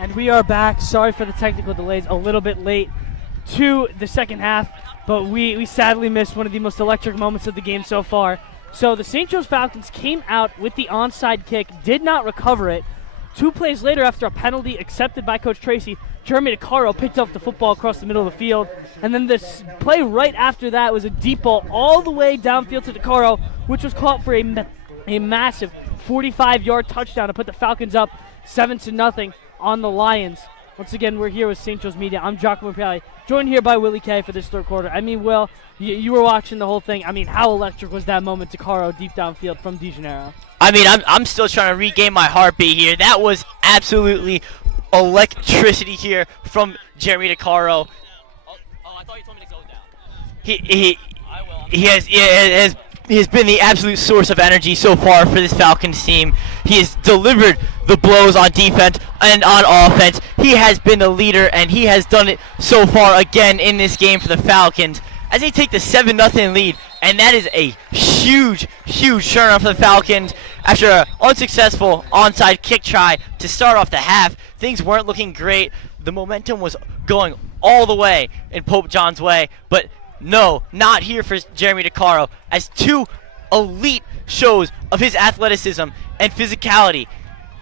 And we are back. Sorry for the technical delays, a little bit late to the second half, but we sadly missed one of the most electric moments of the game so far. So the St. Joe's Falcons came out with the onside kick, did not recover it. 2 plays later, after a penalty accepted by Coach Tracy, Jeremy DeCaro picked up the football across the middle of the field. And then this play right after that was a deep ball all the way downfield to DeCaro, which was caught for a massive 45-yard touchdown to put the Falcons up 7-0 on the Lions. Once again, we're here with St. Joe's Media. I'm Giacomo Piali, joined here by Willie K for this third quarter. I mean, Will, you were watching the whole thing. I mean, how electric was that moment to Caro deep downfield from DeGennaro? I mean, I'm still trying to regain my heartbeat here. That was absolutely electricity here from Jeremy DeCaro. Oh, I thought you told me to go down. He has been the absolute source of energy so far for this Falcons team. He has delivered the blows on defense and on offense. He has been the leader, and he has done it so far again in this game for the Falcons as they take the 7-0 lead. And that is a huge, huge turnaround for the Falcons. After an unsuccessful onside kick try to start off the half, things weren't looking great. The momentum was going all the way in Pope John's way, but no, not here for Jeremy DeCaro, as 2 elite shows of his athleticism and physicality.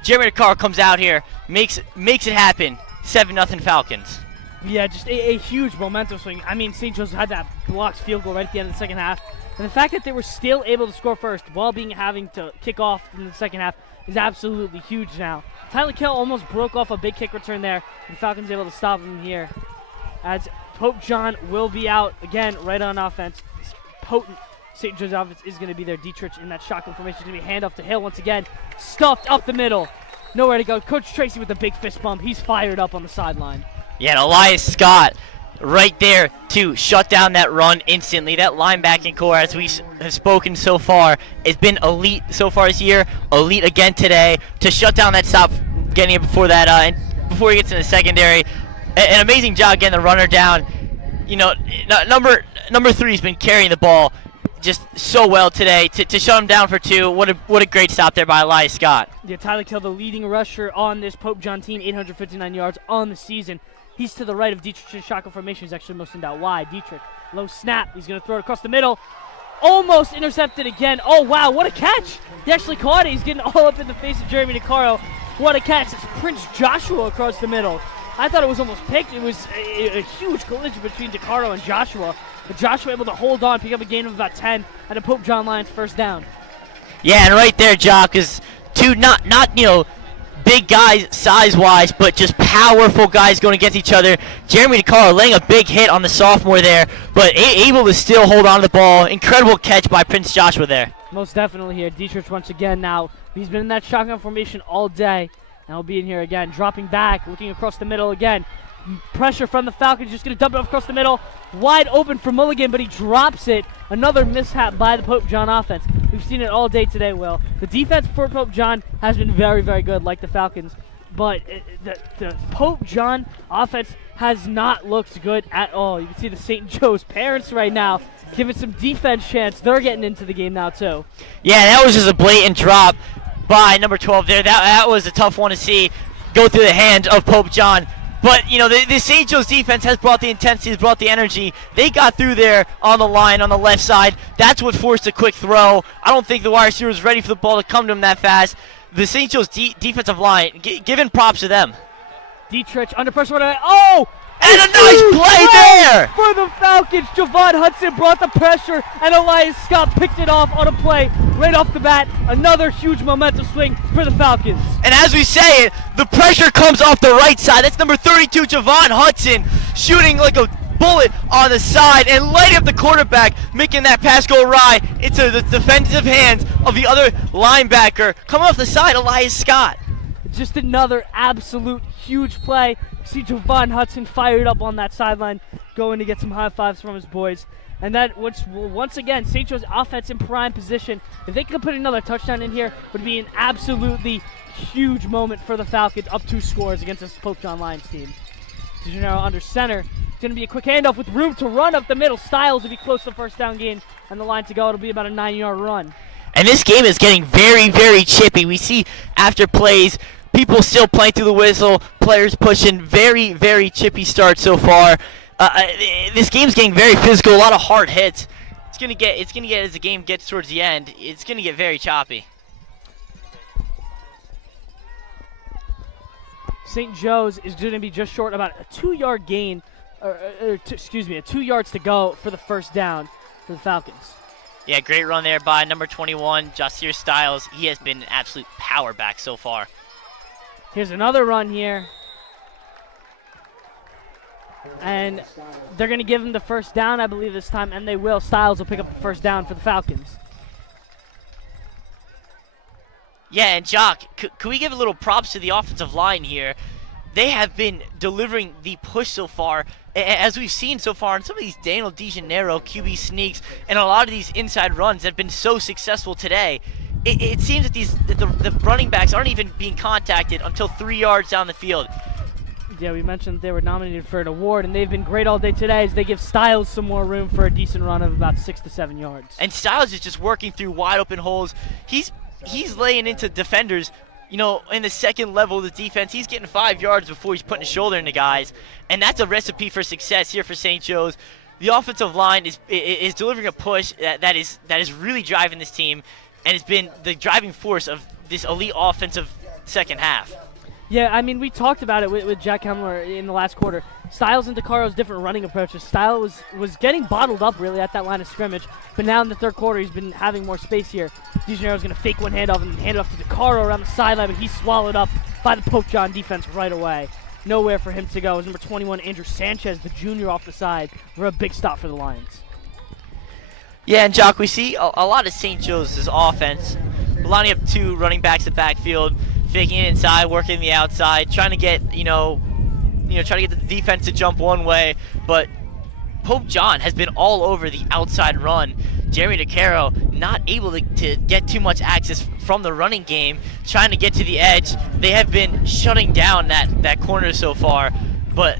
Jeremy DeCaro comes out here, makes it happen. 7-0 Falcons. Yeah, just a huge momentum swing. I mean, St. Joe's had that blocked field goal right at the end of the second half. And the fact that they were still able to score first while having to kick off in the second half is absolutely huge now. Tyler Kell almost broke off a big kick return there. The Falcons able to stop him here, as Pope John will be out again right on offense. This potent St. Joe's offense is going to be there. Dietrich in that shotgun formation is going to be handoff to Hill once again. Stuffed up the middle. Nowhere to go. Coach Tracy with a big fist bump. He's fired up on the sideline. Yeah, and Elias Scott right there to shut down that run instantly. That linebacking core, as we have spoken so far, has been elite so far this year. Elite again today to shut down that stop, getting it before that, and before he gets in the secondary. An amazing job getting the runner down. You know, number 3 has been carrying the ball just so well today to shut him down for 2. What a great stop there by Elias Scott. Yeah, Tyler Kell, the leading rusher on this Pope John team, 859 yards on the season. He's to the right of Dietrich in shotgun formation. He's actually motioned out wide. Dietrich, low snap. He's going to throw it across the middle. Almost intercepted again. Oh, wow, what a catch. He actually caught it. He's getting all up in the face of Jeremy DeCaro. What a catch. It's Prince Joshua across the middle. I thought it was almost picked. It was a huge collision between DeCaro and Joshua. But Joshua able to hold on, pick up a gain of about 10, and a Pope John Lions first down. Yeah, and right there, Jock, is 2 not big guys size-wise, but just powerful guys going against each other. Jeremy DeCaro laying a big hit on the sophomore there, but able to still hold on to the ball. Incredible catch by Prince Joshua there. Most definitely here. Dietrich once again now. He's been in that shotgun formation all day. Now he'll be in here again, dropping back, looking across the middle again. Pressure from the Falcons, just going to dump it across the middle. Wide open for Mulligan, but he drops it. Another mishap by the Pope John offense. We've seen it all day today, Will. The defense for Pope John has been very, very good, like the Falcons. But the Pope John offense has not looked good at all. You can see the St. Joe's parents right now giving some defense chance. They're getting into the game now, too. Yeah, that was just a blatant drop by number 12 there. That was a tough one to see go through the hands of Pope John. But, you know, the St. Joe's defense has brought the intensity, has brought the energy. They got through there on the line on the left side. That's what forced a quick throw. I don't think the wide receiver was ready for the ball to come to him that fast. The St. Joe's defensive line, giving props to them. Dietrich under pressure. Oh! And a nice play there! For the Falcons, Javon Hudson brought the pressure, and Elias Scott picked it off on a play right off the bat. Another huge momentum swing for the Falcons. And as we say it, the pressure comes off the right side. That's number 32, Javon Hudson, shooting like a bullet on the side and lighting up the quarterback, making that pass go awry into the defensive hands of the other linebacker. Coming off the side, Elias Scott. Just another absolute huge play. See Javon Hudson fired up on that sideline, going to get some high fives from his boys. And that, once again, St. Joe's offense in prime position. If they could put another touchdown in here, would be an absolutely huge moment for the Falcons, up 2 scores against this Pope John Lions team. DeGennaro under center. It's going to be a quick handoff with room to run up the middle. Styles will be close to first down gain, and the line to go. It'll be about a 9-yard run. And this game is getting very, very chippy. We see after plays, People still playing through the whistle. Players pushing. Very, very chippy start so far. This game's getting very physical. A lot of hard hits. It's gonna get as the game gets towards the end. It's gonna get very choppy. St. Joe's is going to be just short, about a 2-yard gain, excuse me, 2 yards to go for the first down for the Falcons. Yeah, great run there by number 21, Jasir Styles. He has been an absolute power back so far. Here's another run here. And they're going to give him the first down, I believe, this time, and they will. Styles will pick up the first down for the Falcons. Yeah, and Jock, could we give a little props to the offensive line here? They have been delivering the push so far, as we've seen so far in some of these Daniel DeGennaro QB sneaks and a lot of these inside runs that have been so successful today. It seems that the running backs aren't even being contacted until 3 yards down the field. Yeah, we mentioned they were nominated for an award, and they've been great all day today as they give Styles some more room for a decent run of about 6 to 7 yards. And Styles is just working through wide open holes. He's laying into defenders, in the second level of the defense. He's getting 5 yards before he's putting his shoulder into guys, and that's a recipe for success here for St. Joe's. The offensive line is delivering a push that is really driving this team, and has been the driving force of this elite offensive second half. Yeah, I mean, we talked about it with Jack Hemler in the last quarter. Styles and DeCaro's different running approaches. Styles was getting bottled up, really, at that line of scrimmage. But now in the third quarter, he's been having more space here. DeGennaro's going to fake one handoff and hand it off to DeCaro around the sideline, but he's swallowed up by the Pope John defense right away. Nowhere for him to go. It was number 21, Andrew Sanchez, the junior, off the side for a big stop for the Lions. Yeah, and Jock, we see a lot of St. Joe's offense lining up 2 running backs at backfield, faking it inside, working the outside, trying to get trying to get the defense to jump one way, but Pope John has been all over the outside run. Jeremy DeCaro not able to get too much access from the running game, trying to get to the edge. They have been shutting down that corner so far, but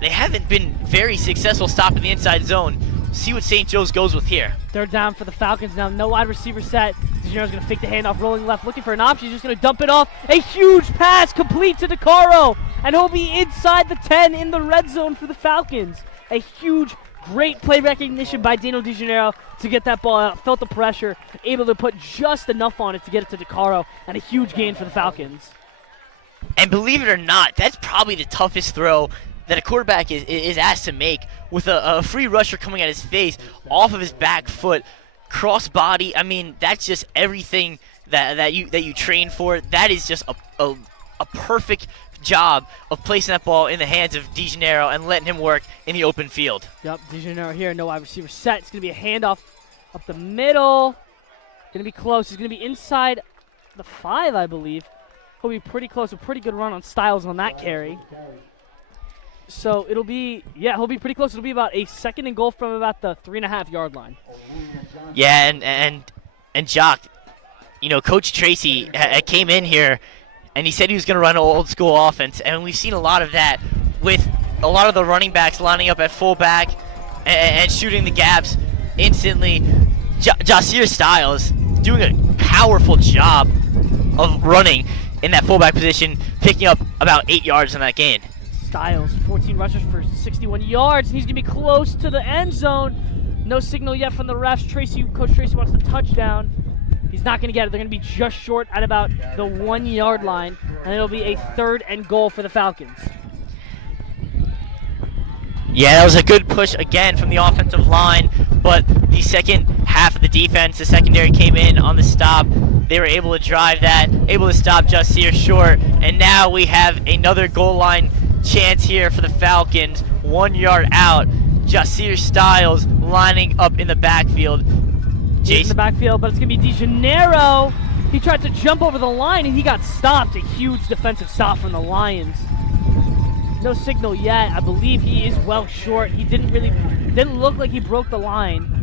they haven't been very successful stopping the inside zone. See what St. Joe's goes with here. Third down for the Falcons now. No wide receiver set. DeGennaro's going to fake the handoff, rolling left, looking for an option. He's just going to dump it off. A huge pass complete to DeCaro, and he'll be inside the 10 in the red zone for the Falcons. A huge, great play recognition by Daniel DeGennaro to get that ball out. Felt the pressure, able to put just enough on it to get it to DeCaro, and a huge gain for the Falcons. And believe it or not, that's probably the toughest throw that a quarterback is asked to make, with a free rusher coming at his face off of his back foot, cross body. I mean, that's just everything that you train for. That is just a perfect job of placing that ball in the hands of DeGennaro and letting him work in the open field. Yep, DeGennaro here, no wide receiver set. It's going to be a handoff up the middle. Going to be close. He's going to be inside the 5, I believe. He'll be pretty close. A pretty good run on Styles on that carry. So it'll be, he'll be pretty close. It'll be about a 2nd and goal from about the 3.5-yard line. Yeah, and Jock, Coach Tracy came in here and he said he was going to run an old school offense, and we've seen a lot of that with a lot of the running backs lining up at fullback and shooting the gaps instantly. Jasir Styles doing a powerful job of running in that fullback position, picking up about 8 yards on that gain. Styles, 14 rushes for 61 yards, and he's going to be close to the end zone. No signal yet from the refs. Coach Tracy wants the touchdown. He's not going to get it. They're going to be just short at about the 1-yard line, and it'll be a 3rd and goal for the Falcons. Yeah, that was a good push again from the offensive line, but the second half of the defense, the secondary came in on the stop. They were able to drive that, able to stop Jasir short, and now we have another goal line chance here for the Falcons. 1 yard out. Jasir Styles lining up in the backfield. He's in the backfield, but it's going to be DeGennaro. He tried to jump over the line, and he got stopped. A huge defensive stop from the Lions. No signal yet. I believe he is well short. He didn't look like he broke the line.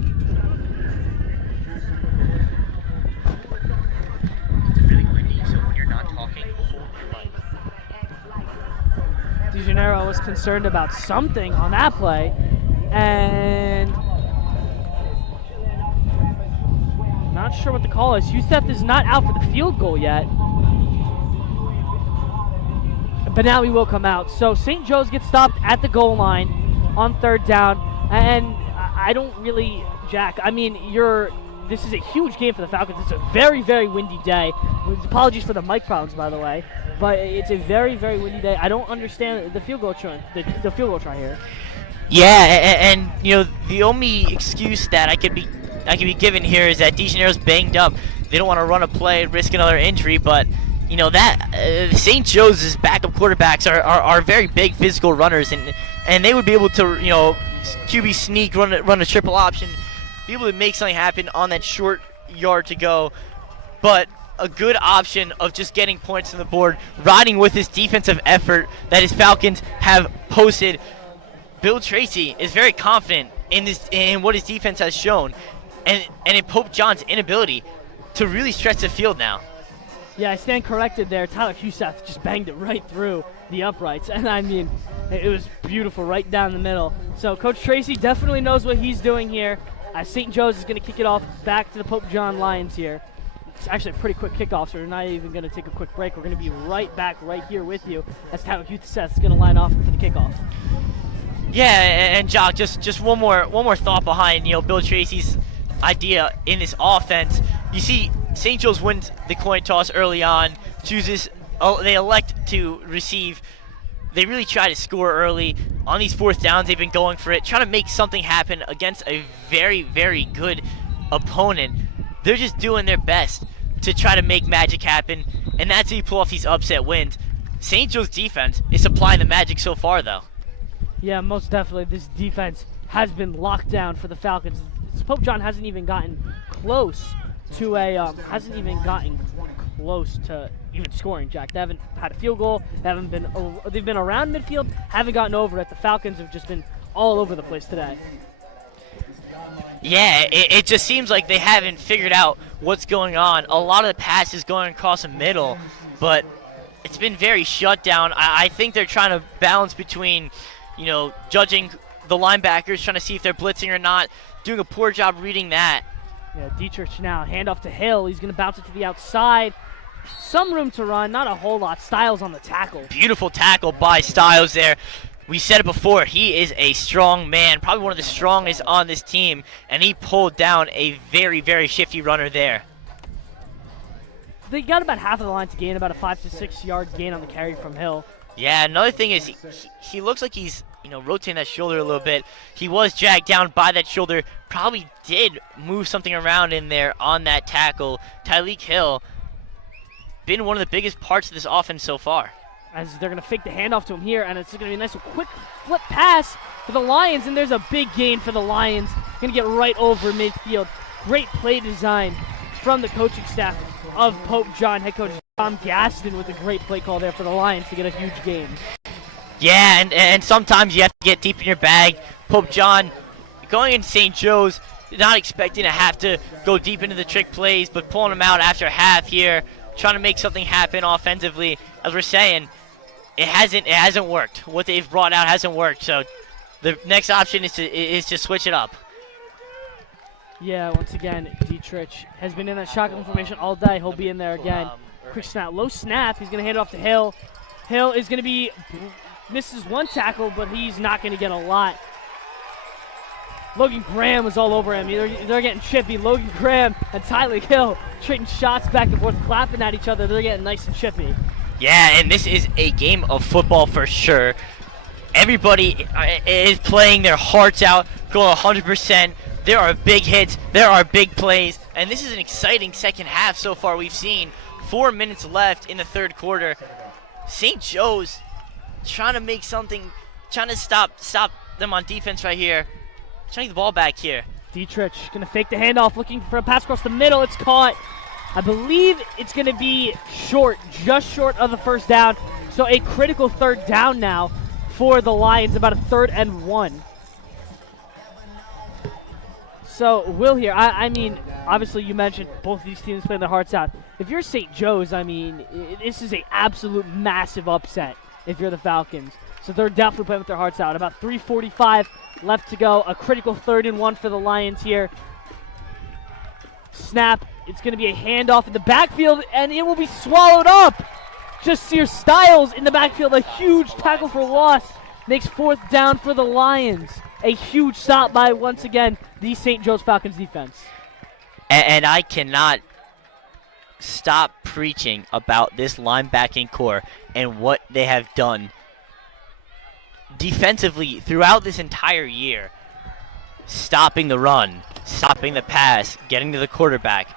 DeGennaro was concerned about something on that play, and not sure what the call is. Youssef is not out for the field goal yet. but now he will come out. So St. Joe's gets stopped at the goal line on 3rd down, and I don't really, Jack, I mean, this is a huge game for the Falcons. It's a very, very windy day. Apologies for the mic problems, by the way, but it's a very, very windy day. I don't understand the field goal try, the field goal try here. Yeah, and you know, the only excuse that I could be given here is that DeGeniero's banged up. They don't want to run a play, risk another injury, but you know that St. Joe's backup quarterbacks are very big physical runners, and they would be able to, you know, QB sneak, run a triple option, be able to make something happen on that short yard to go. But a good option of just getting points on the board, riding with this defensive effort that his Falcons have posted. Bill Tracy is very confident in what his defense has shown, and in Pope John's inability to really stretch the field now. Yeah, I stand corrected there. Tyler Huseth just banged it right through the uprights, and I mean, it was beautiful right down the middle. So Coach Tracy definitely knows what he's doing here. St. Joe's is going to kick it off back to the Pope John Lions here. It's actually a pretty quick kickoff, so we're not even going to take a quick break. We're going to be right back right here with you as Tyler Huseth is going to line off for the kickoff. Yeah, and Jock, just one more thought behind, you know, Bill Tracy's idea in this offense. You see, St. Joe's wins the coin toss early on, they elect to receive. They really try to score early. On these 4th downs, they've been going for it, trying to make something happen against a very, very good opponent. They're just doing their best to try to make magic happen, and that's how you pull off these upset wins. St. Joe's defense is supplying the magic so far, though. Yeah, most definitely. This defense has been locked down for the Falcons. Pope John hasn't even gotten close to even scoring, Jack. They haven't had a field goal. They've been around midfield, haven't gotten over it. The Falcons have just been all over the place today. Yeah, it just seems like they haven't figured out what's going on. A lot of the passes going across the middle, but it's been very shut down. I think they're trying to balance between, you know, judging the linebackers, trying to see if they're blitzing or not, doing a poor job reading that. Yeah, Dietrich now, handoff to Hill. He's going to bounce it to the outside. Some room to run, not a whole lot. Styles on the tackle. Beautiful tackle by Styles there. We said it before, he is a strong man, probably one of the strongest on this team, and he pulled down a very, very shifty runner there. They got about half of the line to gain, about a 5 to 6 yard gain on the carry from Hill. Yeah, another thing is he looks like he's, you know, rotating that shoulder a little bit. He was dragged down by that shoulder, probably did move something around in there on that tackle. Tyreek Hill, been one of the biggest parts of this offense so far. As they're going to fake the handoff to him here, and it's going to be a nice quick flip pass for the Lions, and there's a big gain for the Lions. Going to get right over midfield. Great play design from the coaching staff of Pope John. Head coach Tom Gaston with a great play call there for the Lions to get a huge gain. Yeah, and sometimes you have to get deep in your bag. Pope John going into St. Joe's, not expecting to have to go deep into the trick plays, but pulling them out after half here, trying to make something happen offensively. As we're saying, it hasn't worked. What they've brought out hasn't worked. So the next option is to switch it up. Yeah, once again, Dietrich has been in that shotgun formation all day. He'll be in there again. Quick snap, low snap. He's going to hand it off to Hill. Hill is going to be misses one tackle, but he's not going to get a lot. Logan Graham was all over him. They're getting chippy. Logan Graham and Tyler Hill trading shots back and forth, clapping at each other. They're getting nice and chippy. Yeah, and this is a game of football for sure. Everybody is playing their hearts out, going 100%. There are big hits, there are big plays, and this is an exciting second half so far. We've seen 4 minutes left in the third quarter. St. Joe's trying to make something, trying to stop them on defense right here. Trying to get the ball back here. Dietrich going to fake the handoff, looking for a pass across the middle. It's caught. I believe it's going to be short, just short of the first down. So a critical third down now for the Lions, about a 3rd and 1. So, Will here, I mean, obviously you mentioned both of these teams playing their hearts out. If you're St. Joe's, I mean, this is an absolute massive upset if you're the Falcons. So they're definitely playing with their hearts out. About 3:45 left to go. A critical 3rd and 1 for the Lions here. Snap. It's going to be a handoff in the backfield, and it will be swallowed up. just Sear Styles in the backfield. A huge tackle for loss. Makes 4th down for the Lions. A huge stop by, once again, the St. Joe's Falcons defense. And I cannot stop preaching about this linebacking core and what they have done defensively throughout this entire year. Stopping the run, stopping the pass, getting to the quarterback.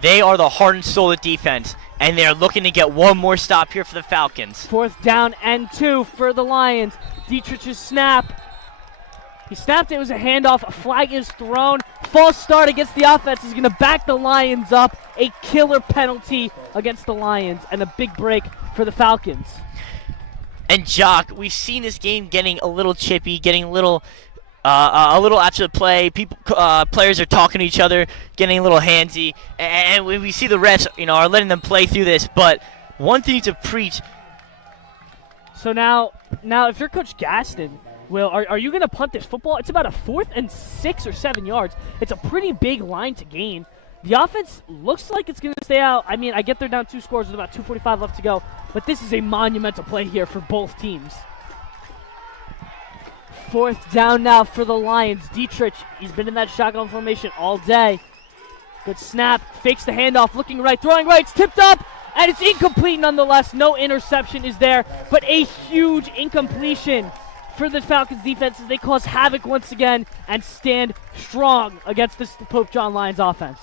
They are the heart and soul of defense, and they're looking to get one more stop here for the Falcons. 4th down and 2 for the Lions. Dietrich's snap. He snapped it. It was a handoff. A flag is thrown. False start against the offense is going to back the Lions up. A killer penalty against the Lions, and a big break for the Falcons. And Jock, we've seen this game getting a little chippy, getting a little after the play. Players are talking to each other, getting a little handsy, and we see the refs, are letting them play through this. But one thing to preach. So now, if you're Coach Gaston, Will, are you going to punt this football? It's about a 4th and 6 or 7 yards. It's a pretty big line to gain. The offense looks like it's going to stay out. I mean, I get they're down 2 scores with about 2:45 left to go, but this is a monumental play here for both teams. 4th down now for the Lions. Dietrich, he's been in that shotgun formation all day. Good snap, fakes the handoff, looking right, throwing right, it's tipped up, and it's incomplete nonetheless. No interception is there, but a huge incompletion for the Falcons defense as they cause havoc once again and stand strong against this Pope John Lions offense.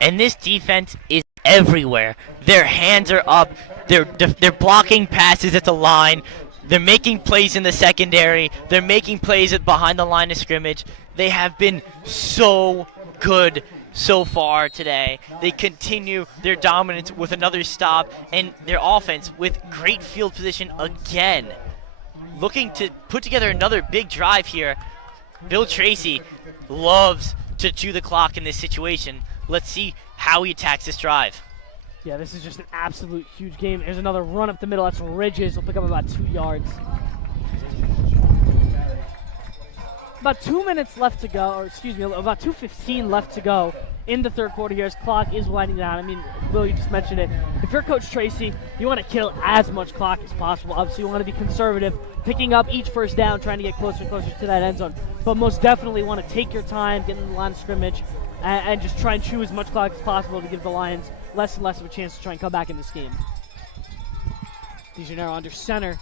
And this defense is everywhere. Their hands are up. They're blocking passes at the line. They're making plays in the secondary. They're making plays behind the line of scrimmage. They have been so good so far today. They continue their dominance with another stop, and their offense with great field position again. Looking to put together another big drive here. Bill Tracy loves to chew the clock in this situation. Let's see how he attacks this drive. Yeah, this is just an absolute huge game. There's another run up the middle. That's Ridges. He'll pick up about 2 yards. About 2 minutes left to go, or excuse me, about 2:15 left to go in the third quarter here as clock is winding down. I mean, Will, you just mentioned it. If you're Coach Tracy, you want to kill as much clock as possible. Obviously, you want to be conservative, picking up each first down, trying to get closer and closer to that end zone. But most definitely want to take your time, get in the line of scrimmage, and just try and chew as much clock as possible to give the Lions less and less of a chance to try and come back in this game. DeGennaro under center.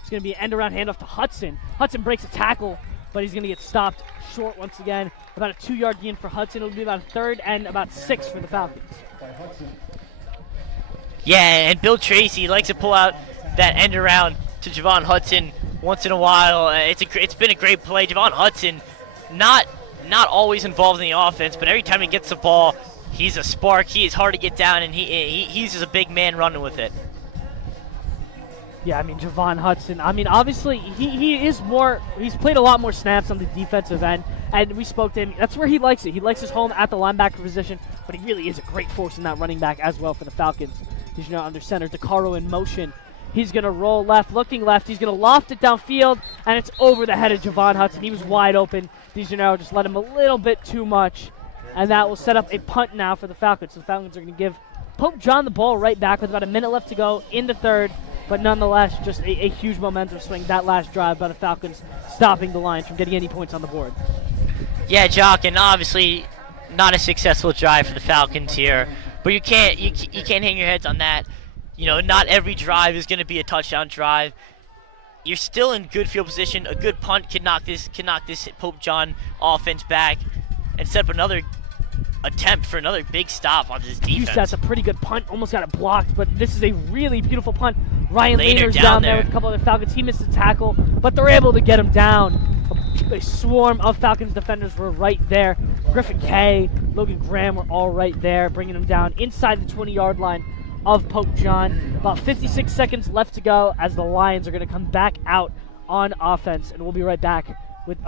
It's going to be an end-around handoff to Hudson. Hudson breaks a tackle, but he's going to get stopped short once again. About a 2-yard gain for Hudson. It'll be about a 3rd and about 6 for the Falcons. Yeah, and Bill Tracy likes to pull out that end around to Javon Hudson once in a while. It's been a great play. Javon Hudson, not always involved in the offense, but every time he gets the ball, he's a spark. He is hard to get down, and he's just a big man running with it. Yeah, I mean, Javon Hudson, I mean, obviously, he's played a lot more snaps on the defensive end, and we spoke to him. That's where he likes it. He likes his home at the linebacker position, but he really is a great force in that running back as well for the Falcons. He's now under center. DeCaro in motion. He's going to roll left, looking left. He's going to loft it downfield, and it's over the head of Javon Hudson. He was wide open. DeGennaro just let him a little bit too much, and that will set up a punt now for the Falcons. So the Falcons are going to give Pope John the ball right back with about a minute left to go in the third. But nonetheless, just a huge momentum swing that last drive by the Falcons, stopping the Lions from getting any points on the board. Yeah, Jock, and obviously not a successful drive for the Falcons here. But you can't hang your heads on that. Not every drive is going to be a touchdown drive. You're still in good field position. A good punt can knock this Pope John offense back and set up another attempt for another big stop on this defense. That's a pretty good punt. Almost got it blocked, but this is a really beautiful punt. Ryan Later Lehner's down there with a couple other Falcons. He missed the tackle, but they're able to get him down. A swarm of Falcons defenders were right there. Griffin Kay, Logan Graham were all right there, bringing him down inside the 20-yard line of Pope John. About 56 seconds left to go as the Lions are going to come back out on offense, and we'll be right back with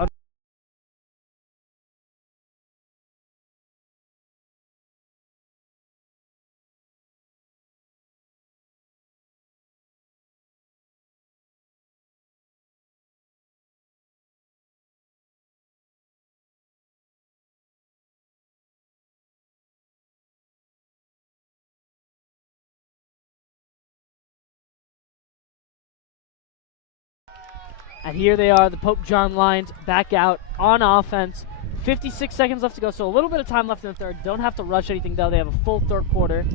And here they are, the Pope John Lions back out on offense. 56 seconds left to go, so a little bit of time left in the third. Don't have to rush anything, though. They have a full third quarter.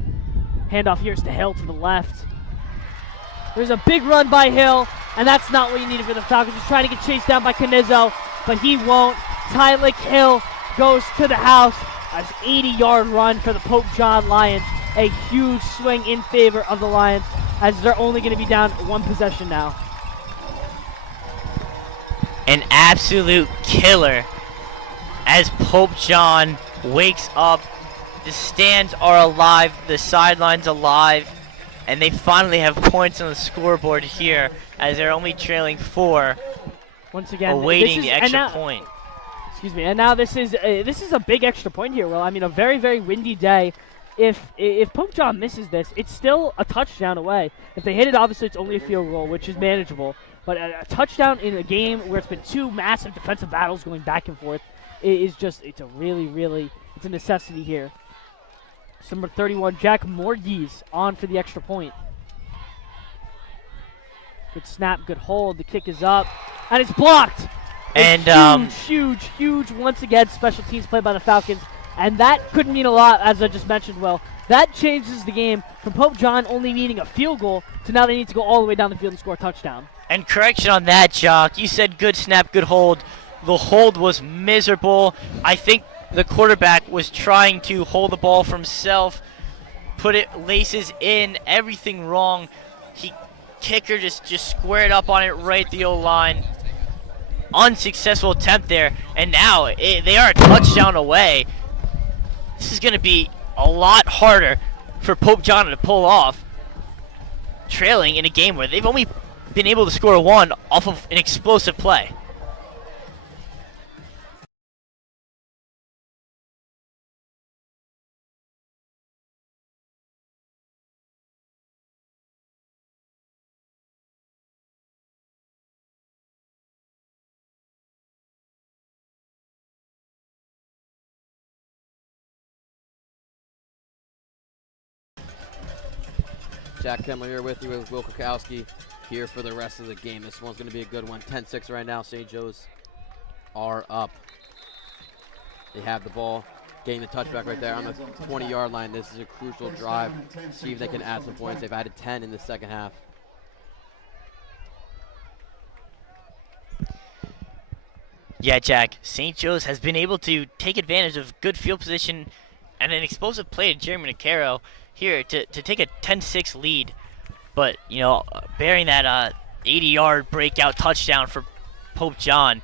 Handoff here is to Hill to the left. There's a big run by Hill, and that's not what you needed for the Falcons. He's trying to get chased down by Canizzo, but he won't. Tylik Hill goes to the house. An 80-yard run for the Pope John Lions. A huge swing in favor of the Lions, as they're only going to be down one possession now. An absolute killer as Pope John wakes up. The stands are alive, the sidelines alive, and they finally have points on the scoreboard here as they're only trailing 4. Once again, awaiting the extra point. Excuse me. And now this is a big extra point here. Well, I mean, a very, very windy day. If Pope John misses this, it's still a touchdown away. If they hit it, obviously it's only a field goal, which is manageable. But a touchdown in a game where it's been 2 massive defensive battles going back and forth is just, it's a really, really, it's a necessity here. Number 31, Jack Morges on for the extra point. Good snap, good hold. The kick is up, and it's blocked. And huge, once again, special teams play by the Falcons. And that could mean a lot, as I just mentioned, Will. That changes the game from Pope John only needing a field goal to now they need to go all the way down the field and score a touchdown. And correction on that, Jock. You said good snap, good hold. The hold was miserable. I think the quarterback was trying to hold the ball for himself, put it laces in, everything wrong. Kicker just squared up on it right at the O-line. Unsuccessful attempt there, and now they are a touchdown away. This is going to be a lot harder for Pope John to pull off, trailing in a game where they've only been able to score 1 off of an explosive play. Jack Kemmler here with you with Will Kukowski here for the rest of the game. This one's going to be a good one. 10-6 right now. St. Joe's are up. They have the ball, getting the touchback right there on the 20-yard line. This is a crucial drive. See if they can add some points. They've added 10 in the second half. Yeah, Jack, St. Joe's has been able to take advantage of good field position and an explosive play to Jeremy Nicaro here to take a 10-6 lead. But, you know, bearing that 80-yard breakout touchdown for Pope John.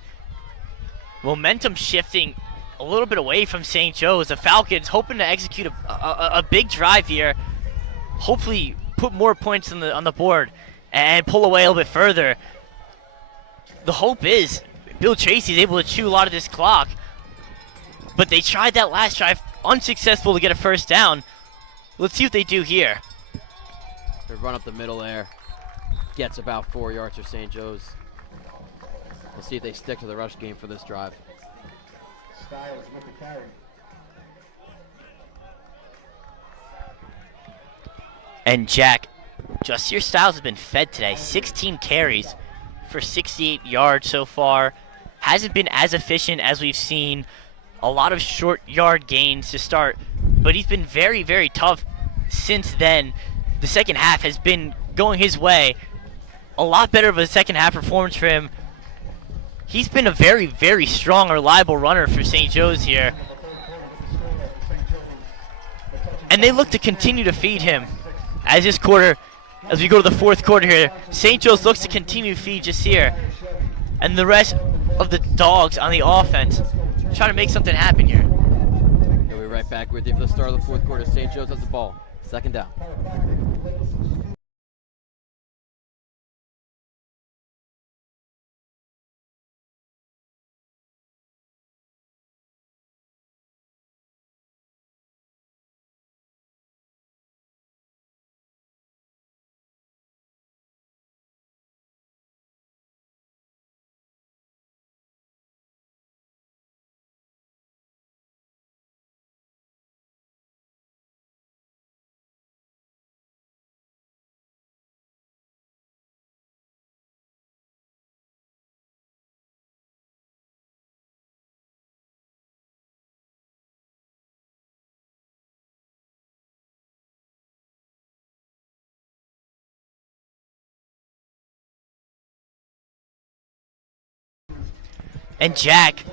Momentum shifting a little bit away from St. Joe's. The Falcons hoping to execute a big drive here. Hopefully put more points on the board and pull away a little bit further. The hope is Bill Tracy's able to chew a lot of this clock. But they tried that last drive, unsuccessful to get a first down. Let's see what they do here. They run up the middle there. Gets about 4 yards for St. Joe's. We'll see if they stick to the rush game for this drive. Styles with the carry. And Jack, Justier Styles has been fed today. 16 carries for 68 yards so far. Hasn't been as efficient as we've seen. A lot of short yard gains to start, but he's been very, very tough since then. The second half has been going his way. A lot better of a second half performance for him. He's been a very, very strong, reliable runner for St. Joe's here. And they look to continue to feed him as we go to the fourth quarter here. St. Joe's looks to continue to feed just here. And the rest of the dogs on the offense trying to make something happen here. We'll be right back with you for the start of the fourth quarter. St. Joe's has the ball. Second down. And Jack,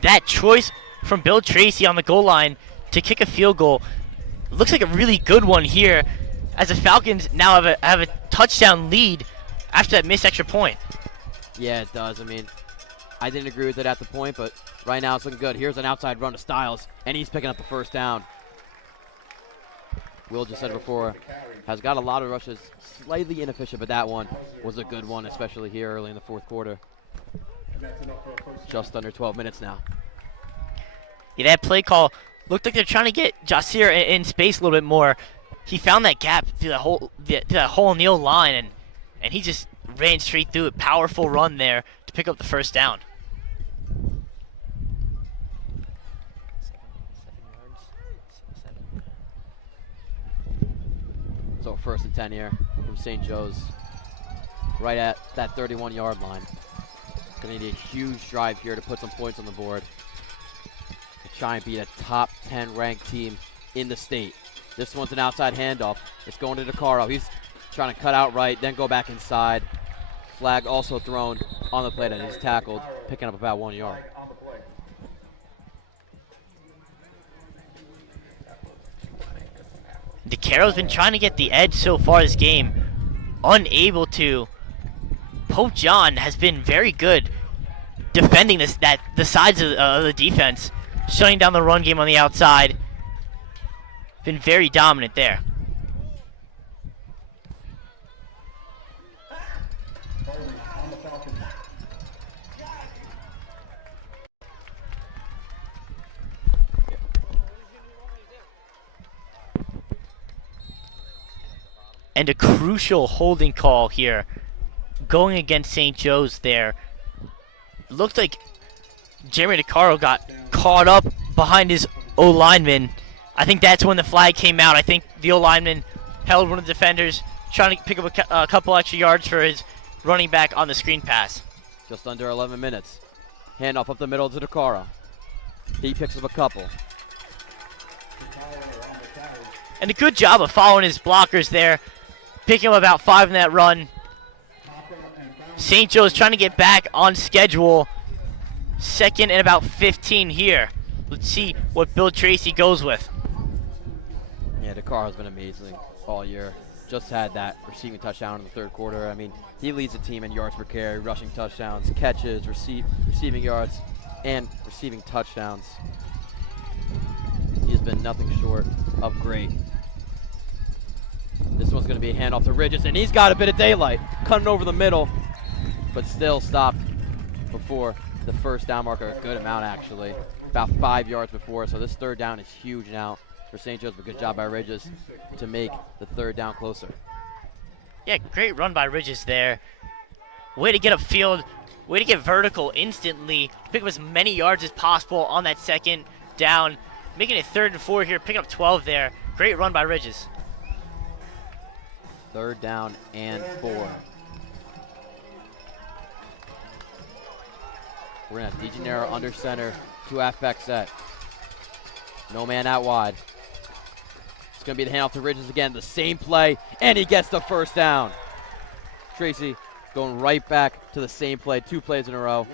that choice from Bill Tracy on the goal line to kick a field goal looks like a really good one here, as the Falcons now have a touchdown lead after that missed extra point. Yeah, it does. I mean, I didn't agree with it at the point, but right now it's looking good. Here's an outside run to Styles, and he's picking up the first down. Will just said it before, has got a lot of rushes, slightly inefficient, but that one was a good one, especially here early in the fourth quarter. Just under 12 minutes now. Yeah, that play call looked like they're trying to get Jasir in space a little bit more. He found that gap through that hole in the O-line, and he just ran straight through it. Powerful run there to pick up the first down. So 1st and 10 here from St. Joe's, right at that 31-yard line. Gonna need a huge drive here to put some points on the board to try and beat a top 10 ranked team in the state. This one's an outside handoff. It's going to DeCaro. He's trying to cut out right, then go back inside. Flag also thrown on the play, and he's tackled, picking up about 1 yard. DeCaro's been trying to get the edge so far this game, unable to. Pope John has been very good defending the sides of the defense, shutting down the run game on the outside. Been very dominant there. And a crucial holding call here going against St. Joe's there. Looked like Jeremy DeCaro got caught up behind his O-lineman. I think that's when the flag came out. I think the O-lineman held one of the defenders, trying to pick up a couple extra yards for his running back on the screen pass. Just under 11 minutes. Handoff up the middle to DeCaro. He picks up a couple. And a good job of following his blockers there, picking up about 5 in that run. St. Joe's trying to get back on schedule. 2nd and about 15 here. Let's see what Bill Tracy goes with. Yeah, DeCaro's been amazing all year. Just had that receiving touchdown in the 3rd quarter. I mean, he leads the team in yards per carry, rushing touchdowns, catches, receiving yards, and receiving touchdowns. He has been nothing short of great. This one's going to be a handoff to Ridges, and he's got a bit of daylight, cutting over the middle, but still stopped before the first down marker, a good amount actually, about 5 yards before. So this 3rd down is huge now for St. Joe's, but good job by Ridges to make the 3rd down closer. Yeah, great run by Ridges there. Way to get upfield, way to get vertical instantly, pick up as many yards as possible on that 2nd down, making it 3rd and 4 here, picking up 12 there. Great run by Ridges. 3rd down and 4. We're going to have DeGennaro under center, 2 halfback set. No man out wide. It's going to be the handoff to Ridges again, the same play, and he gets the first down. Tracy going right back to the same play, 2 plays in a row,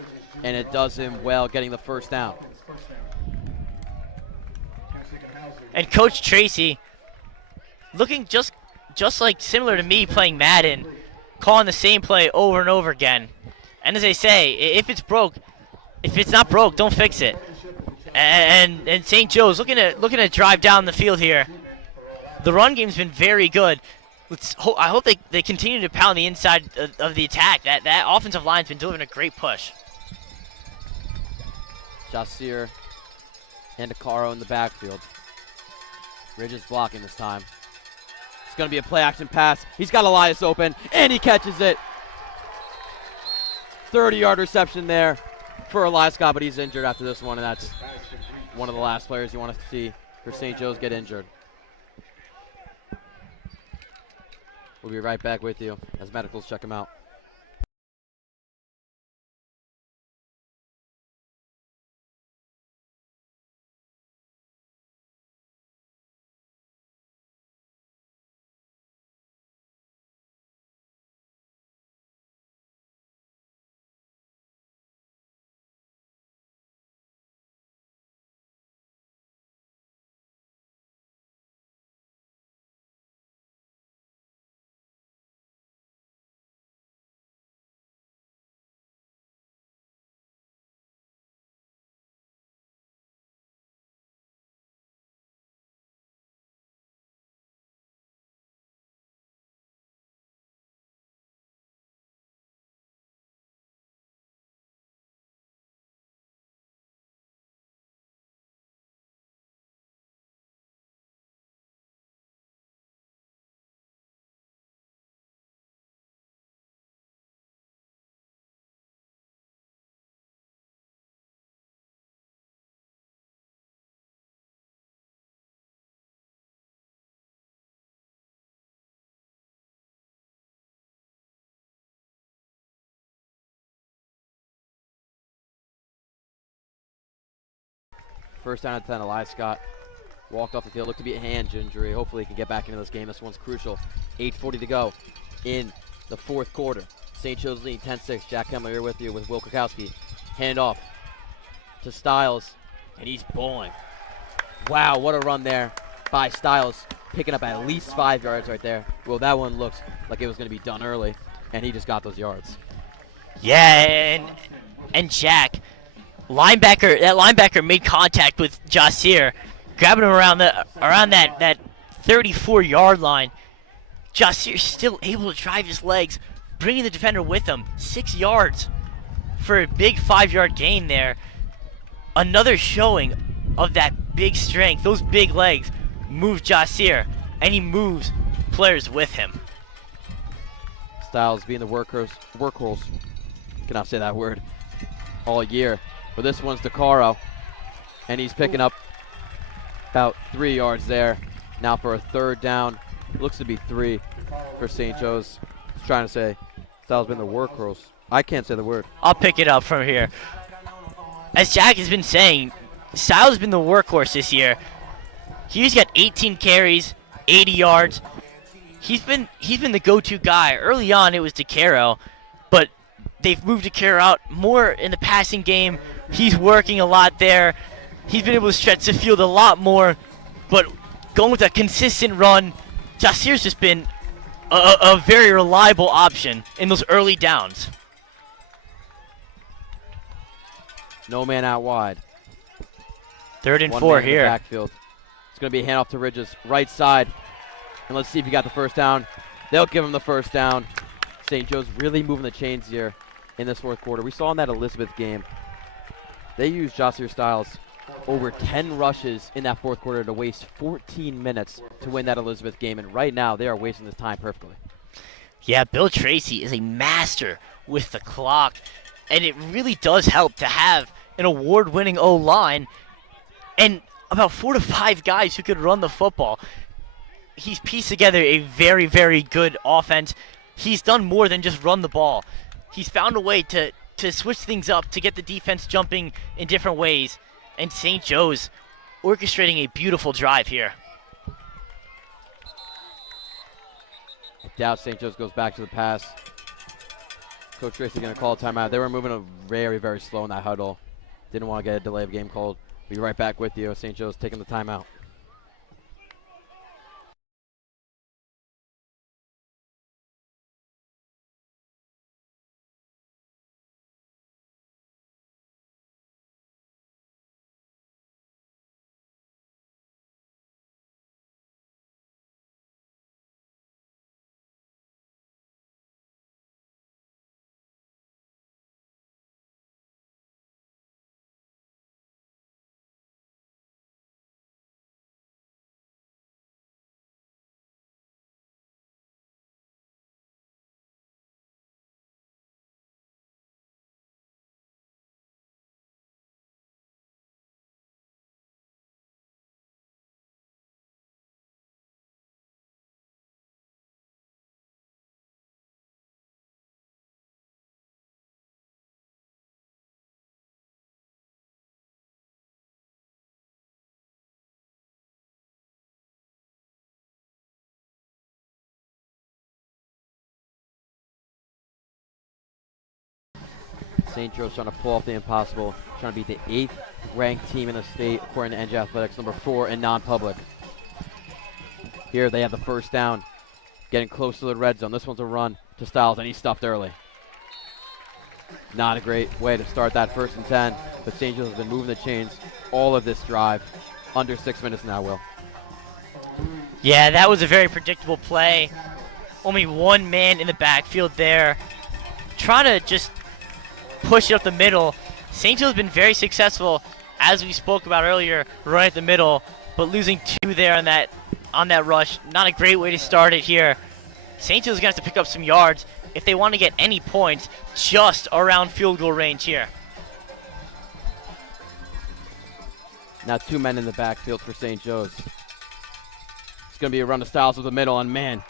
and it does him well getting the first down. And Coach Tracy looking just like similar to me playing Madden, calling the same play over and over again. And as they say, if it's not broke, don't fix it. And St. Joe's looking to drive down the field here. The run game's been very good. I hope they continue to pound the inside of the attack. That offensive line's been delivering a great push. Jasir and DeCaro in the backfield. Ridges blocking this time. It's going to be a play action pass. He's got Elias open, and he catches it. 30-yard reception there for Elias Scott, but he's injured after this one, and that's one of the last players you want to see for St. Joe's get injured. We'll be right back with you as medicals check him out. First down and 10, Elias Scott walked off the field. Looked to be a hand injury. Hopefully he can get back into this game. This one's crucial. 8:40 to go in the fourth quarter. St. Joe's lead 10-6. Jack Kemmler here with you with Will Kukowski. Hand off to Styles, and he's bowling. Wow, what a run there by Styles, picking up at least 5 yards right there. Well, that one looked like it was going to be done early, and he just got those yards. Yeah, and Jack, that linebacker made contact with Jasir, grabbing him around that 34-yard line. Jasir still able to drive his legs, bringing the defender with him. 6 yards for a big 5-yard gain there. Another showing of that big strength. Those big legs move Jasir, and he moves players with him. Styles being the workhorse, cannot say that word, all year. But this one's DeCaro, and he's picking up about 3 yards there. Now for a third down. Looks to be 3 for St. Joe's. He's trying to say Styles been the workhorse. I can't say the word. I'll pick it up from here. As Jack has been saying, Styles has been the workhorse this year. He's got 18 carries, 80 yards. He's been the go-to guy. Early on, it was DeCaro, but they've moved DeCaro out more in the passing game. He's working a lot there. He's been able to stretch the field a lot more, but going with a consistent run, Jasir's just been a very reliable option in those early downs. No man out wide. 3rd and 1 4 man in the here. backfield. It's going to be a handoff to Ridges, right side. And let's see if he got the first down. They'll give him the first down. St. Joe's really moving the chains here in this fourth quarter. We saw in that Elizabeth game, they used Jasir Styles over 10 rushes in that fourth quarter to waste 14 minutes to win that Elizabeth game. And right now, they are wasting this time perfectly. Yeah, Bill Tracy is a master with the clock, and it really does help to have an award-winning O-line and about 4 to 5 guys who could run the football. He's pieced together a very, very good offense. He's done more than just run the ball. He's found a way to switch things up, to get the defense jumping in different ways, and St. Joe's orchestrating a beautiful drive here. I doubt St. Joe's goes back to the pass. Coach Tracy going to call a timeout. They were moving very, very slow in that huddle. Didn't want to get a delay of game called. Be right back with you. St. Joe's taking the timeout. St. Joe's trying to pull off the impossible, trying to beat the 8th ranked team in the state, according to NJ Athletics, number 4 in non-public. Here they have the first down, getting close to the red zone. This one's a run to Styles, and he's stuffed early. Not a great way to start that 1st and 10, but St. Joe's has been moving the chains all of this drive. Under 6 minutes now, Will. Yeah, that was a very predictable play. Only one man in the backfield there, trying to just push it up the middle. St. Joe's been very successful, as we spoke about earlier, right at the middle, but losing 2 there on that rush. Not a great way to start it here. St. Joe's going to have to pick up some yards if they want to get any points just around field goal range here. Now 2 men in the backfield for St. Joe's. It's going to be a run to Styles with the middle, and man,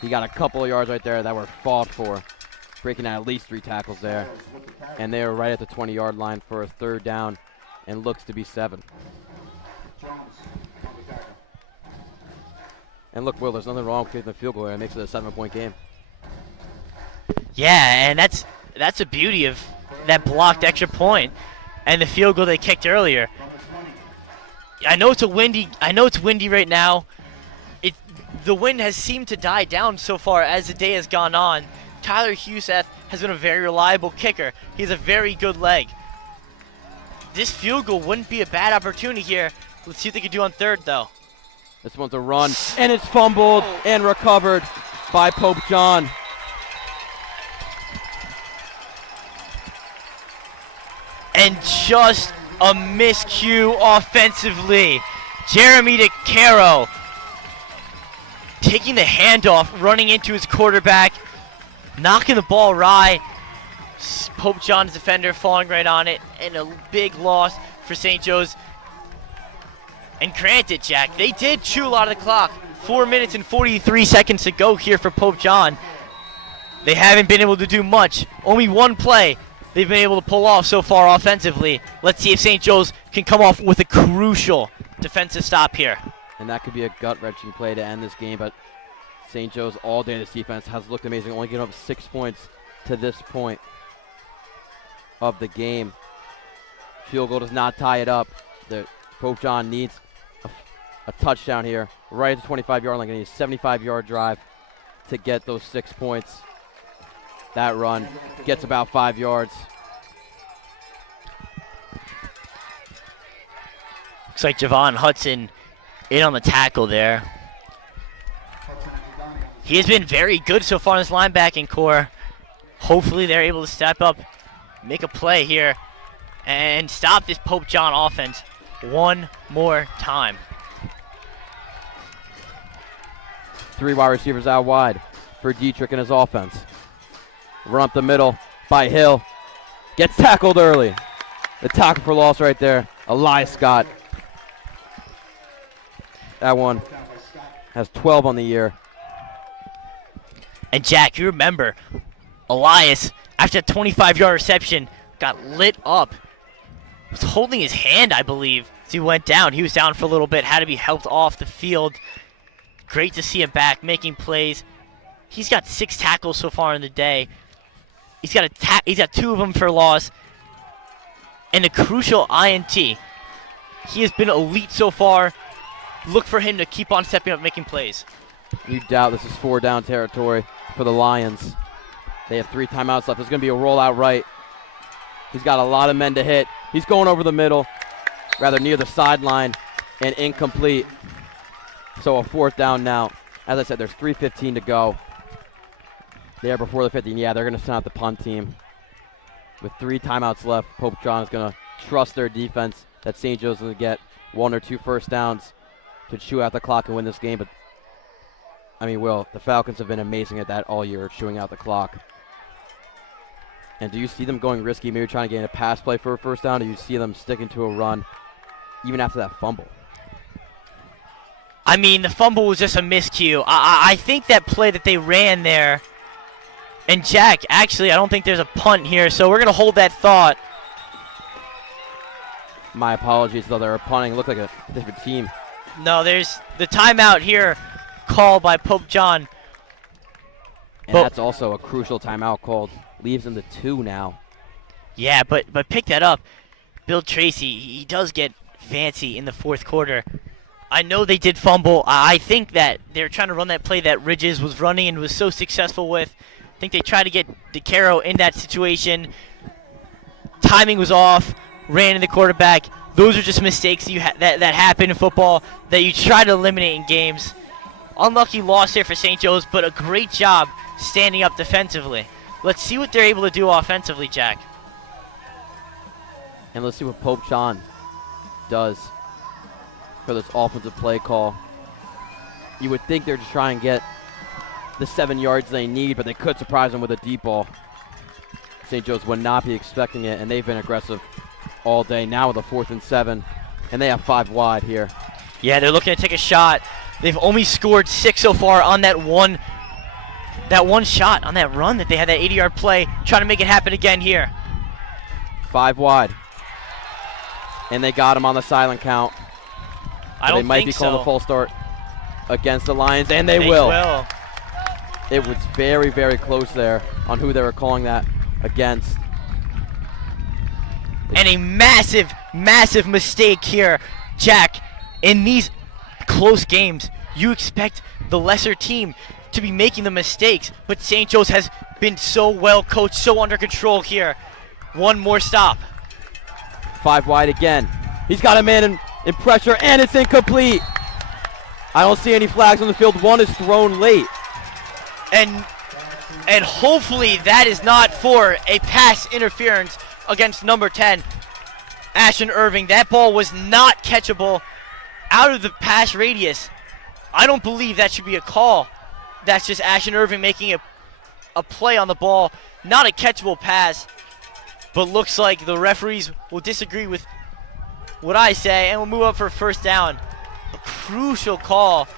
he got a couple of yards right there that were fought for. Breaking out at least 3 tackles there. And they are right at the 20-yard line for a third down and looks to be 7. Jones on the tackle. And look, Will, there's nothing wrong with kicking the field goal. It makes it a 7-point game. Yeah, and that's the beauty of that blocked extra point and the field goal they kicked earlier. I know it's windy right now. The wind has seemed to die down so far as the day has gone on. Tyler Huseth has been a very reliable kicker. He has a very good leg. This field goal wouldn't be a bad opportunity here. Let's see what they can do on 3rd, though. This one's a run, and it's fumbled and recovered by Pope John. And just a miscue offensively. Jeremy DeCaro taking the handoff, running into his quarterback, knocking the ball awry. Pope John's defender falling right on it, and a big loss for St. Joe's. And granted, Jack, they did chew a lot of the clock. 4 minutes and 43 seconds to go here for Pope John. They haven't been able to do much. Only one play they've been able to pull off so far offensively. Let's see if St. Joe's can come off with a crucial defensive stop here. And that could be a gut-wrenching play to end this game, but St. Joe's all day this defense has looked amazing, only getting up 6 points to this point of the game. Field goal does not tie it up. The Pope John needs a touchdown here right at the 25-yard line. They need a 75-yard drive to get those 6 points. That run gets about 5 yards. Looks like Javon Hudson in on the tackle there. He has been very good so far in this linebacking core. Hopefully they're able to step up, make a play here, and stop this Pope John offense one more time. 3 wide receivers out wide for Dietrich and his offense. Run up the middle by Hill. Gets tackled early. The tackle for loss right there. Elias Scott. That one has 12 on the year. And Jack, you remember, Elias, after a 25-yard reception, got lit up. Was holding his hand, I believe, as he went down. He was down for a little bit, had to be helped off the field. Great to see him back, making plays. He's got 6 tackles so far in the day. He's got 2 of them for loss, and a crucial INT. He has been elite so far. Look for him to keep on stepping up, making plays. You doubt this is 4 down territory for the Lions. They have 3 timeouts left. There's going to be a rollout right. He's got a lot of men to hit. He's going over the middle, rather near the sideline, and incomplete. So a 4th down now. As I said, there's 3:15 to go. There before the 15. Yeah, they're going to send out the punt team. With 3 timeouts left, Pope John is going to trust their defense that St. Joe's going to get 1 or 2 first downs to chew out the clock and win this game. But, I mean, Will, the Falcons have been amazing at that all year, chewing out the clock. And do you see them going risky, maybe trying to get a pass play for a first down? Or do you see them sticking to a run even after that fumble? I mean, the fumble was just a miscue. I think that play that they ran there, and Jack, actually, I don't think there's a punt here, so we're going to hold that thought. My apologies, though. They were punting. It looked like a different team. No, there's the timeout here called by Pope John. And that's also a crucial timeout called. Leaves them to 2 now. Yeah, but pick that up. Bill Tracy, he does get fancy in the 4th quarter. I know they did fumble. I think that they're trying to run that play that Ridges was running and was so successful with. I think they tried to get DeCaro in that situation. Timing was off. Ran in the quarterback. Those are just mistakes that happen in football that you try to eliminate in games. Unlucky loss here for St. Joe's, but a great job standing up defensively. Let's see what they're able to do offensively, Jack. And let's see what Pope John does for this offensive play call. You would think they're just trying to get the 7 yards they need, but they could surprise them with a deep ball. St. Joe's would not be expecting it, and they've been aggressive all day. Now with a 4th and 7, and they have 5 wide here. Yeah, they're looking to take a shot. They've only scored 6 so far on that one shot on that run that they had, that 80-yard play. Trying to make it happen again here. 5 wide. And they got him on the silent count. I don't They might think be calling so. a false start against the Lions, and they They will. will. It was very, very close there on who they were calling that against. And a massive, massive mistake here, Jack. In these close games, you expect the lesser team to be making the mistakes, but St. Joe's has been so well coached, so under control here. One more stop. 5 wide again. He's got a man in pressure, and it's incomplete. I don't see any flags on the field. One is thrown late. And hopefully that is not for a pass interference against number 10, Ashton Irving. That ball was not catchable out of the pass radius. I don't believe that should be a call. That's just Ashton Irving making a play on the ball, not a catchable pass. But looks like the referees will disagree with what I say, and we'll move up for first down. A crucial call.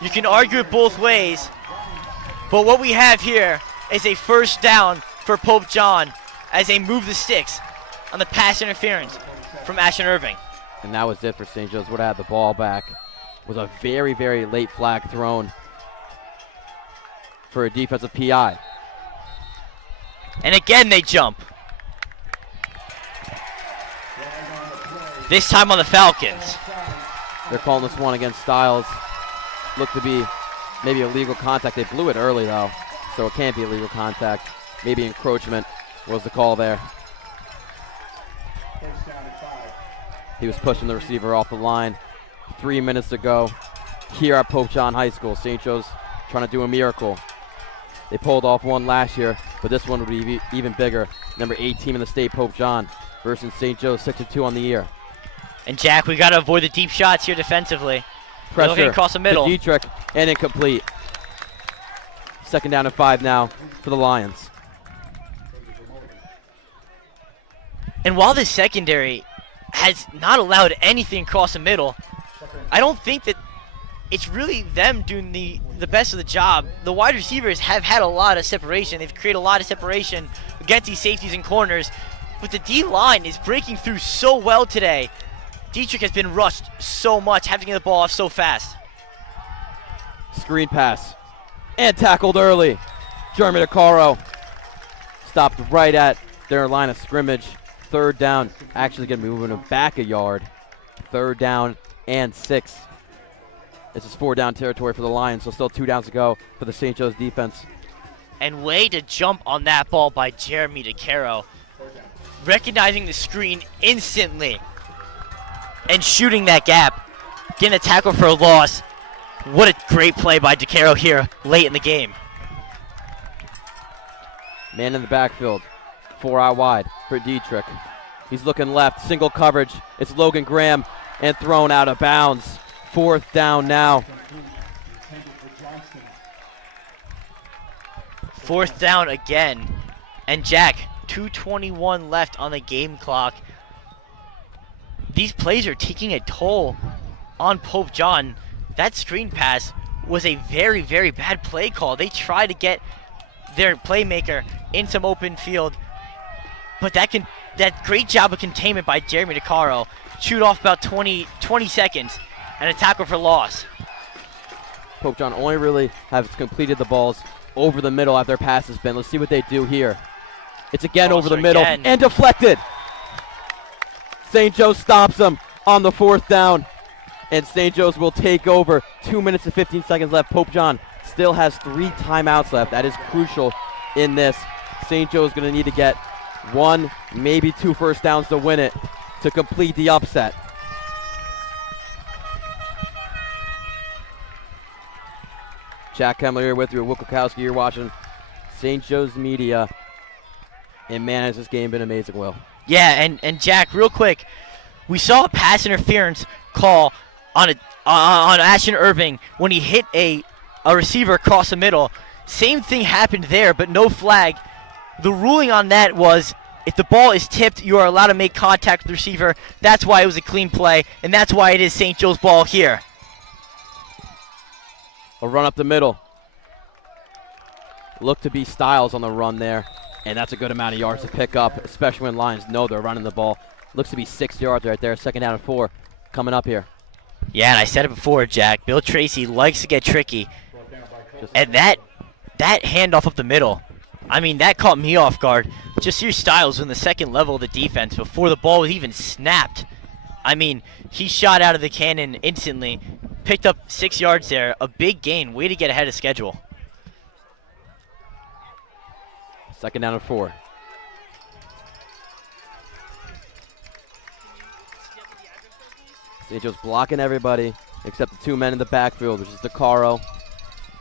You can argue it both ways, but what we have here is a first down for Pope John as they move the sticks on the pass interference from Ashton Irving. And that was it for St. Joe's. Would have had the ball back. Was a very, very late flag thrown for a defensive PI. And again they jump. This time on the Falcons. They're calling this one against Styles. Looked to be maybe illegal contact. They blew it early though, so it can't be illegal contact. Maybe encroachment was the call there. He was pushing the receiver off the line. 3 minutes to go here at Pope John High School. St. Joe's trying to do a miracle. They pulled off one last year, but this one would be even bigger. Number 8 team in the state, Pope John, versus St. Joe's 6-2 on the year. And Jack, we got to avoid the deep shots here defensively. They're looking Pressure across the middle. to Dietrich, and incomplete. 2nd down and 5 now for the Lions. And while the secondary has not allowed anything across the middle, I don't think that it's really them doing the best of the job. The wide receivers have had a lot of separation. They've created a lot of separation against these safeties and corners. But the D-line is breaking through so well today. Dietrich has been rushed so much, having to get the ball off so fast. Screen pass. And tackled early. Jeremy DeCaro stopped right at their line of scrimmage. 3rd down. Actually going to be moving them back a yard. 3rd down and 6. This is 4-down territory for the Lions, so still 2 downs to go for the St. Joe's defense. And way to jump on that ball by Jeremy DeCaro. Recognizing the screen instantly and shooting that gap. Getting a tackle for a loss. What a great play by DeCaro here late in the game. Man in the backfield. 4 out wide for Dietrich. He's looking left. Single coverage. It's Logan Graham and thrown out of bounds. 4th down now. 4th down again. And Jack, 2:21 left on the game clock. These plays are taking a toll on Pope John. That screen pass was a very, very bad play call. They tried to get their playmaker in some open field, but that great job of containment by Jeremy DeCaro. Shoot off about 20 seconds and a tackle for loss. Pope John only really have completed the balls over the middle after their pass has been. Let's see what they do here. It's again over the middle and deflected. St. Joe's stops them on the 4th down, and St. Joe's will take over. 2 minutes and 15 seconds left. Pope John still has 3 timeouts left. That is crucial in this. St. Joe's going to need to get 1, maybe 2 first downs to win it to complete the upset. Jack Kemmler here with you. Will Kukowski, you're watching St. Joe's Media. And man, has this game been amazing, Will. Yeah, and Jack, real quick, we saw a pass interference call on Ashton Irving when he hit a receiver across the middle. Same thing happened there, but no flag. The ruling on that was if the ball is tipped, you are allowed to make contact with the receiver. That's why it was a clean play, and that's why it is St. Joe's ball here. A run up the middle. Looked to be Styles on the run there. And that's a good amount of yards to pick up, especially when Lions know they're running the ball. Looks to be 6 yards right there. 2nd down and 4 coming up here. Yeah, and I said it before, Jack. Bill Tracy likes to get tricky. And that handoff up the middle, I mean, that caught me off guard. Jasir Styles in the second level of the defense before the ball was even snapped. I mean, he shot out of the cannon instantly, picked up 6 yards there. A big gain. Way to get ahead of schedule. 2nd down and 4. St. Joe's blocking everybody except the 2 men in the backfield, which is DeCaro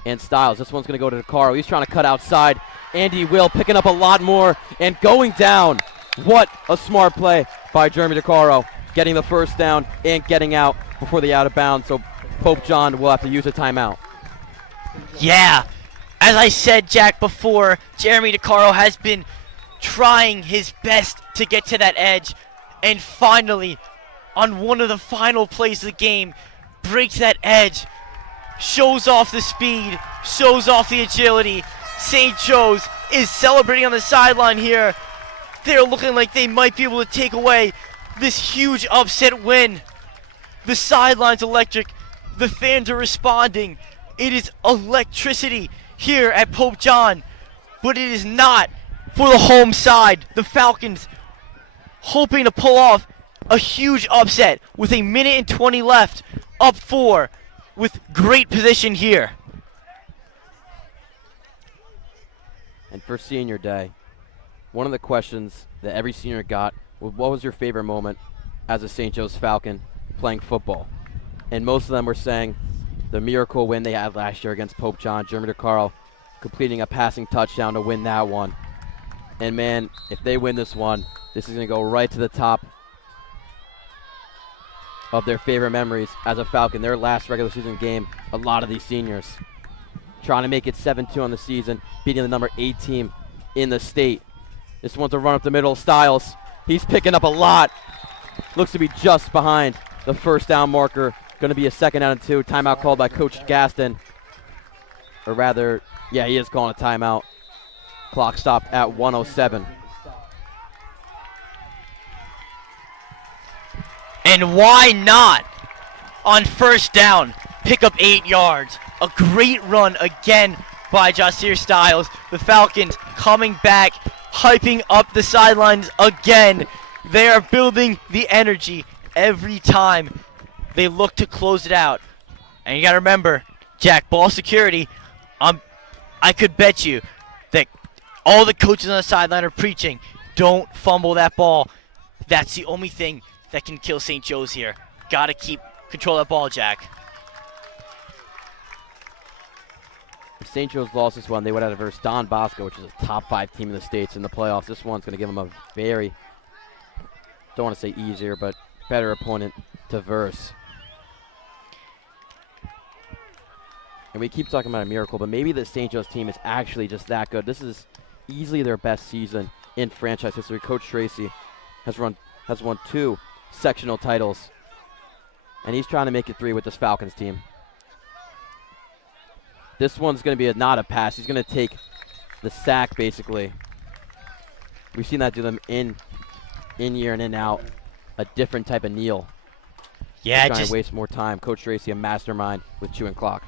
and Styles. This one's going to go to DeCaro. He's trying to cut outside. Andy Will picking up a lot more and going down. What a smart play by Jeremy DeCaro, getting the 1st down and getting out before the out of bounds. So Pope John will have to use a timeout. Yeah, as I said, Jack, before, Jeremy DeCaro has been trying his best to get to that edge, and finally, on one of the final plays of the game, breaks that edge, shows off the speed, shows off the agility. St. Joe's is celebrating on the sideline here. They're looking like they might be able to take away this huge upset win. The sideline's electric. The fans are responding. It is electricity here at Pope John, but it is not for the home side. The Falcons hoping to pull off a huge upset with 1:20 left, up 4 with great position here. And for senior day, one of the questions that every senior got was, what was your favorite moment as a St. Joe's Falcon playing football? And most of them were saying the miracle win they had last year against Pope John, Jeremy DeCaro completing a passing touchdown to win that one. And man, if they win this one, this is going to go right to the top of their favorite memories as a Falcon. Their last regular season game, a lot of these seniors trying to make it 7-2 on the season, beating the number 8 team in the state. This one's a run up the middle. Styles, he's picking up a lot. Looks to be just behind the 1st down marker. Going to be a 2nd down and 2. Timeout called by Coach Gaston. Or rather, yeah, he is calling a timeout. Clock stopped at 1:07. And why not? On 1st down, pick up 8 yards. A great run again by Jasir Styles. The Falcons coming back, hyping up the sidelines again. They are building the energy every time they look to close it out. And you got to remember, Jack, ball security, I could bet you that all the coaches on the sideline are preaching, don't fumble that ball. That's the only thing that can kill St. Joe's here. Got to keep control of that ball, Jack. If St. Joe's lost this one, they would have to verse Don Bosco, which is a top 5 team in the States in the playoffs. This one's going to give them a very, don't want to say easier, but better opponent to verse. And we keep talking about a miracle, but maybe the St. Joe's team is actually just that good. This is easily their best season in franchise history. Coach Tracy has won 2 sectional titles, and he's trying to make it 3 with this Falcons team. This one's going to be not a pass. He's going to take the sack, basically. We've seen that do them in year and in out. A different type of kneel. Yeah, trying to waste more time. Coach Tracy, a mastermind with chewing clock.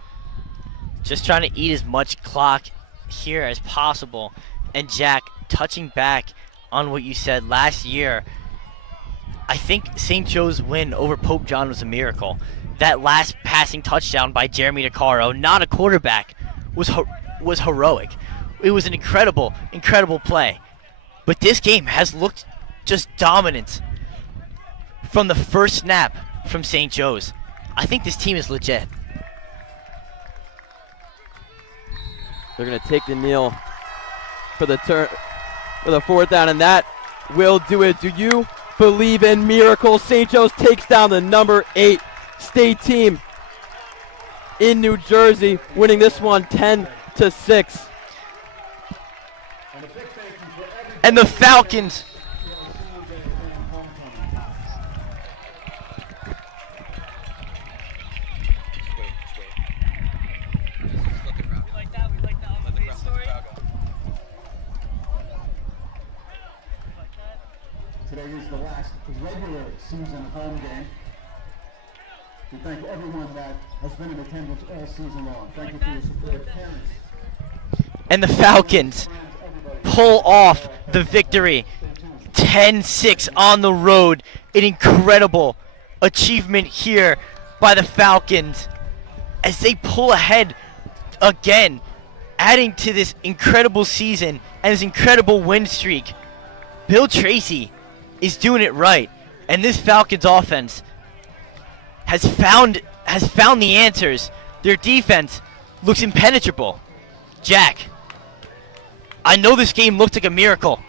Just trying to eat as much clock here as possible. And Jack, touching back on what you said last year, I think St. Joe's win over Pope John was a miracle. That last passing touchdown by Jeremy DeCaro, not a quarterback, was heroic. It was an incredible, incredible play. But this game has looked just dominant from the first snap from St. Joe's. I think this team is legit. They're going to take the kneel for the 4th down, and that will do it. Do you believe in miracles? St. Joe's takes down the number 8 state team in New Jersey, winning this one 10-6. And the Falcons the last regular season home game. We thank everyone that has been in attendance all season long. Thank you for your support, parents. And the Falcons pull off the victory. 10-6 on the road. An incredible achievement here by the Falcons as they pull ahead again, adding to this incredible season and this incredible win streak. Bill Tracy is doing it right, and this Falcons offense has found the answers. Their defense looks impenetrable. Jack, I know this game looked like a miracle,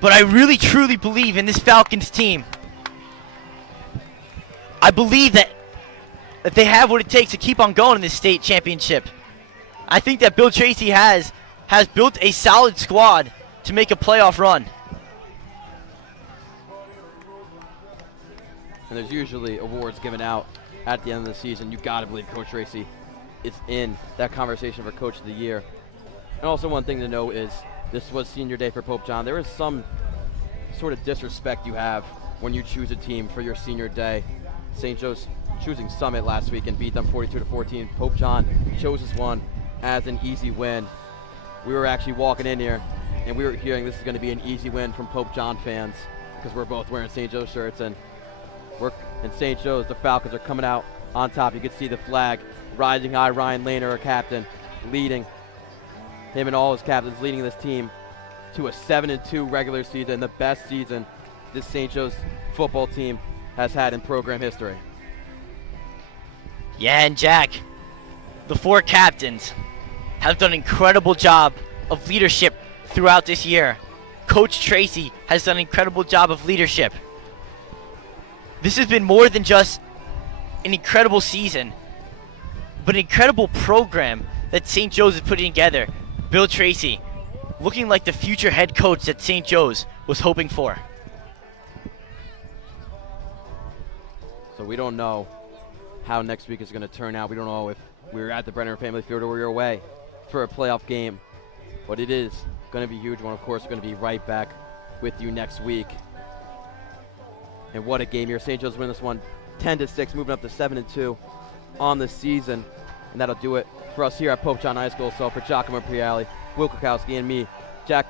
but I really truly believe in this Falcons team. I believe that they have what it takes to keep on going in this state championship. I think that Bill Tracy has built a solid squad to make a playoff run. And there's usually awards given out at the end of the season. You got to believe Coach Tracy is in that conversation for Coach of the Year. And also one thing to know is this was senior day for Pope John. There is some sort of disrespect you have when you choose a team for your senior day. St. Joe's choosing Summit last week and beat them 42-14. Pope John chose this one as an easy win. We were actually walking in here and we were hearing this is going to be an easy win from Pope John fans because we're both wearing St. Joe's shirts, and we're in St. Joe's. The Falcons are coming out on top. You can see the flag rising high. Ryan Lehner, our captain, leading him and all his captains, leading this team to a 7-2 regular season, the best season this St. Joe's football team has had in program history. Yeah, and Jack, the four captains have done an incredible job of leadership throughout this year. Coach Tracy has done an incredible job of leadership. This has been more than just an incredible season, but an incredible program that St. Joe's is putting together. Bill Tracy, looking like the future head coach that St. Joe's was hoping for. So we don't know how next week is going to turn out. We don't know if we're at the Brenner Family Field or we're away for a playoff game. But it is going to be a huge one. Of course, we're going to be right back with you next week. And what a game here. St. Joe's win this one 10-6, moving up to 7-2 on the season. And that'll do it for us here at Pope John High School. So for Giacomo Priali, Will Kukowski, and me, Jack